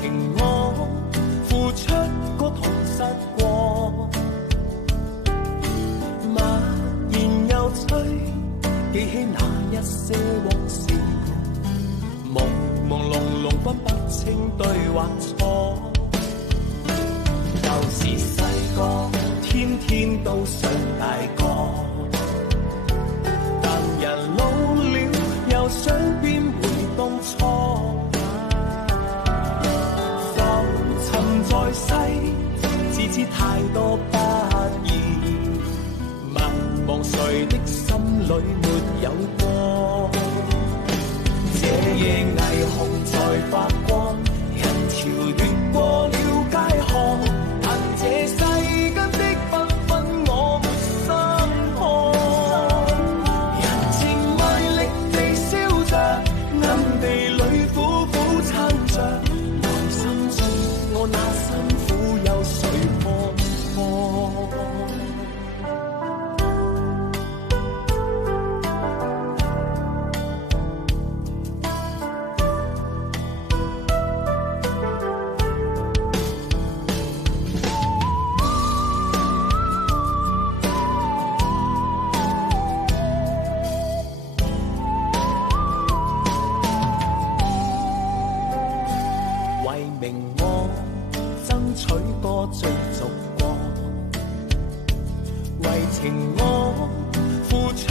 情我付出過同失過，默然又吹，記起那一些往事，朦朦朧朧分不清對或錯。舊時細個，天天都想大個，但人老了又想變回當初。浮沉在世，只知太多不易，問望誰的心裏沒有過。這夜霓虹在發光，人潮掠過了街巷，但這世間的繽紛我沒心看。人情賣力地燒着，暗地裏苦苦撐着，內心中我那辛苦有誰看破？為名我爭取過追逐過，為情我付出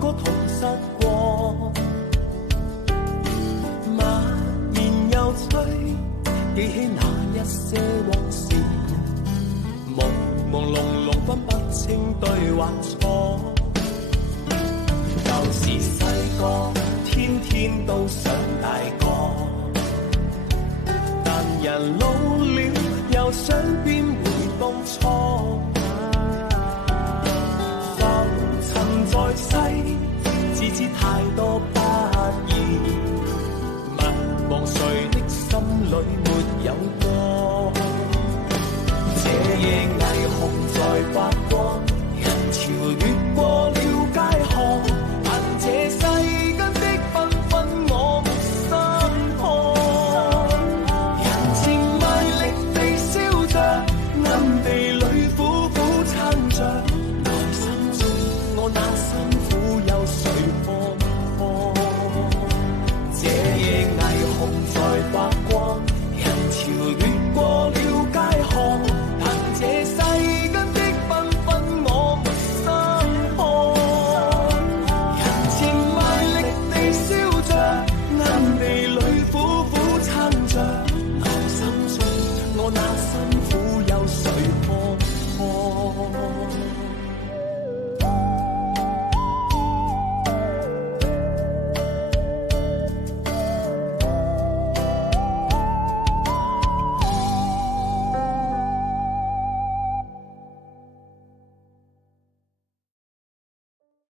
過同失過，默然又吹，記起那一些往事，朦朦朧朧分不清對或錯。舊時細個，天天都想大個，人老了又想變回當初。浮沉在世，只知太多不易，問望誰的心裏沒有